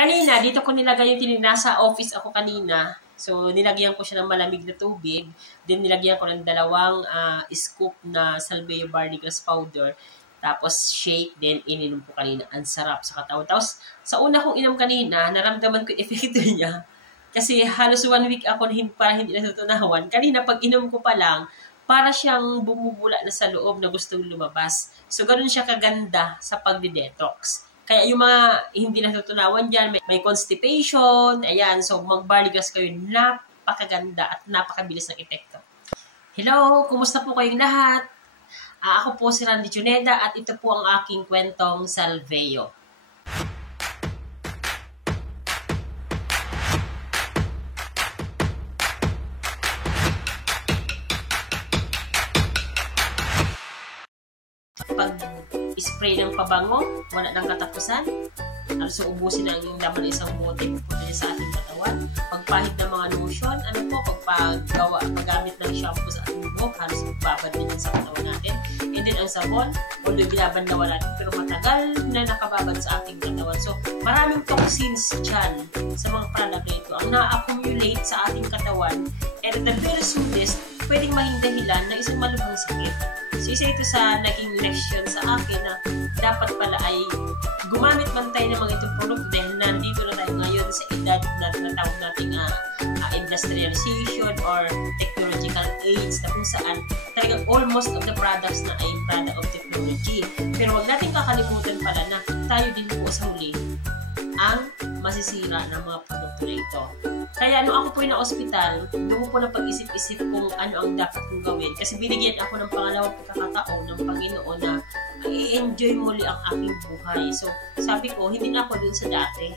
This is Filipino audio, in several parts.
Kanina, dito ko nilagay yung nasa office ako kanina. So, nilagyan ko siya ng malamig na tubig. Then, nilagyan ko ng 2 scoop na Salveo Barley Grass Powder. Tapos, shake. Then, ininom ko kanina. Ang sarap sa katawan. Tapos, sa una kong inom kanina, naramdaman ko yung epekto niya. Kasi halos 1 week ako para hindi natutunawan. Kanina, pag inom ko pa lang, para siyang bumubula na sa loob na gustong lumabas. So, ganoon siya kaganda sa pagdi-detox. Kaya yung mga hindi natutunawan dyan, may constipation, ayan, so mag-barley grass kayo, napakaganda at napakabilis ng epekto. Hello, kumusta po kayong lahat? Ako po si Randy Juneda at ito po ang aking kwentong Salveo. Pag-spray ng pabango, wala nang katapusan. So, ubusin na yung laman ng isang bote sa ating katawan. Pagpahid ng mga lotion, paggamit ng shampoo sa ating buhok, halos magbabad din sa katawan natin. And then, ang sabon, although binabanlawan natin, pero matagal na nakababad sa ating katawan. So, maraming toxins dyan sa mga product na ito ang na-accumulate sa ating katawan. And the very soonest, pwedeng maging dahilan ng isang malubhang sakit. So, isa ito sa naging leksyon sa akin na dapat pala ay gumamit man tayo ng mga itong produkto dahil nandito na tayo ngayon sa edad na tinatawag nating industrialization or technological age na kung saan talagang almost of the products na ay product of technology. Pero huwag natin kakalimutan pala na tayo din po sa huli ang masisira ng mga produkto na ito. Kaya nung ako po na ospital, doon po na pag-isip-isip kung ano ang dapat kong gawin. Kasi binigyan ako ng pangalawang pagkakataon ng Panginoon na i-enjoy muli ang aking buhay. So, sabi ko, hindi na ako dun sa dati.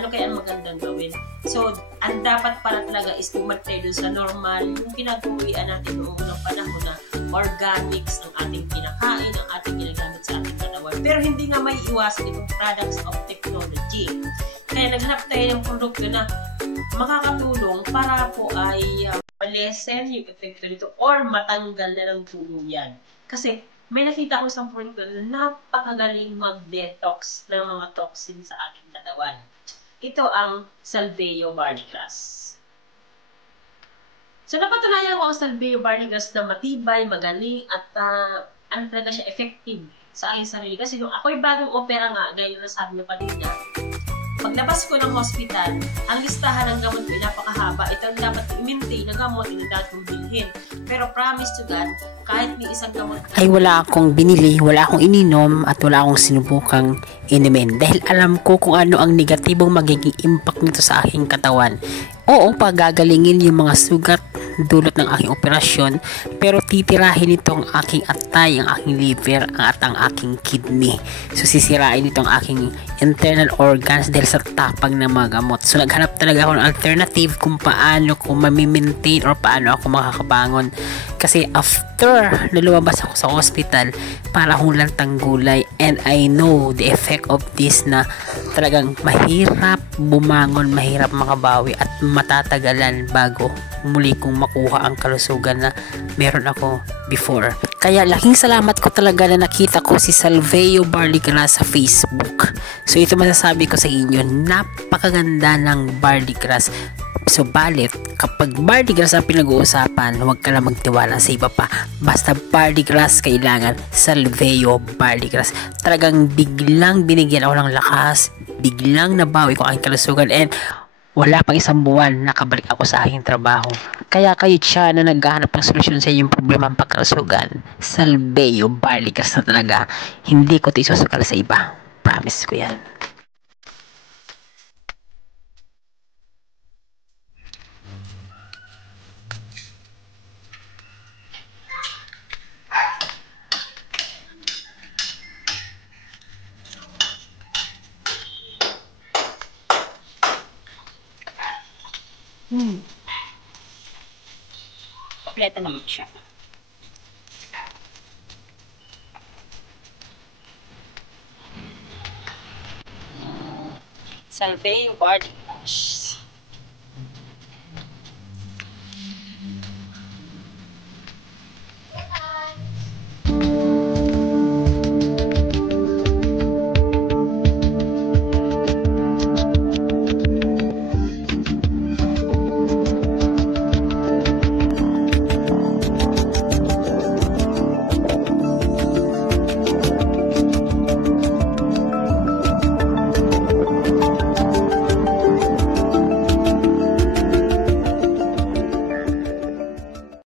Ano kaya ang magandang gawin? So, ang dapat para talaga is bumalik tayo dun sa normal, yung pinag-uwian natin noong unang panahon na organics ang ating kinakain, ang ating ginagamit sa ating katawan. Pero hindi nga may iwasan itong products of technology. Kaya naghanap tayo ng produkto na makakatulong para po ay malesen yung epekto nito or matanggal na ng tuluyan. Kasi may nakita ko sa produkto na napakagaling mag-detox ng mga toxin sa ating katawan. Ito ang Salveo Barley Grass. So napatunayan ko ang Salveo Barley Grass na matibay, magaling at ano talaga siya effective sa aking sarili. Kasi nung ako'y bagong opera nga, gaya na sabi na kanina, paglabas ko ng hospital, ang listahan ng gamot ko ay napakahaba. Ito ang dapat i-maintain na gamot, ito dapat kong bilhin. Pero promise to God, kahit may isang gamot ay wala akong binili, wala akong ininom, at wala akong sinubukang inumin. Dahil alam ko kung ano ang negatibong magiging impact nito sa aking katawan. Oo, pagagalingin yung mga sugat dulot ng aking operasyon, pero titirahin ito ang aking atay, ang aking liver, at ang aking kidney. So sisirain ito ang aking internal organs dahil sa tapang ng mga gamot. So naghanap talaga ako ng alternative kung paano ko mamimaintain or paano ako makakabangon. Kasi after na lumabas ako sa hospital, para akong lantang gulay, and I know the effect of this na talagang mahirap bumangon, mahirap makabawi, at matatagalan bago muli kong makuha ang kalusugan na meron ako before. Kaya laking salamat ko talaga na nakita ko si Salveo Barley Grass sa Facebook. So ito masasabi ko sa inyo, napakaganda ng barley grass. So balit, kapag barley grass ang pinag-uusapan, huwag ka lang magtiwala sa iba pa. Basta barley grass, kailangan Salveo Barley Grass. Talagang biglang binigyan ako ng lakas, biglang nabawi ko ang kalusugan, and wala pang isang buwan nakabalik ako sa aking trabaho. Kaya kayo siya na naghahanap ng solusyon sa inyong problema ng pagkalusugan, Salveo Barley Grass na talaga. Hindi ko ito isusukal sa iba. Promise ko yan. Kompleto naman siya. Salveo Barley Grass.